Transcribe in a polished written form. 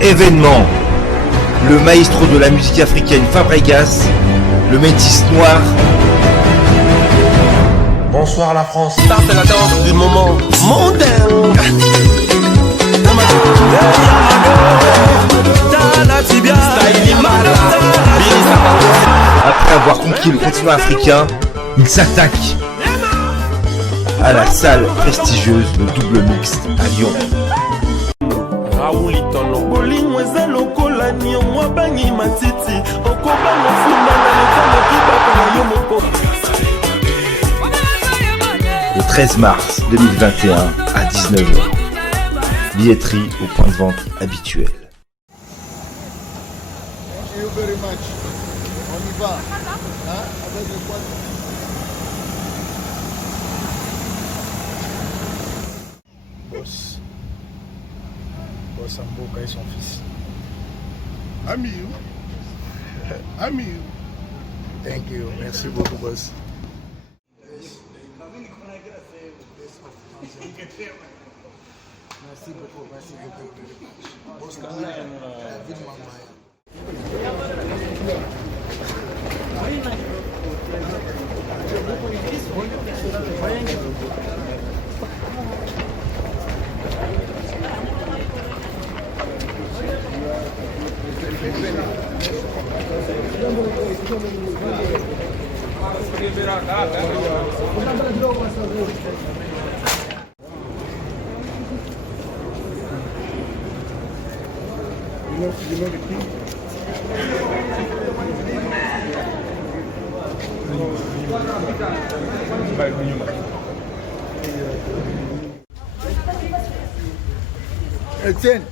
Événement. Le maestro de la musique africaine Fabregas, le métis noir. Bonsoir la France. Ça c'est la danse du moment mondain. Après avoir conquis le continent africain, il s'attaque à la salle prestigieuse de Double Mixte à Lyon. Le 13 mars 2021 à 19h. Billetterie au point de vente habituel. Thank you very much. On y va. Hein? Avec le poids. Boss Amboka et son fils. Amiou. Amiou. Thank you. Merci beaucoup, boss. Merci beaucoup, merci beaucoup. Boss Kamara, vite maman. Etienne.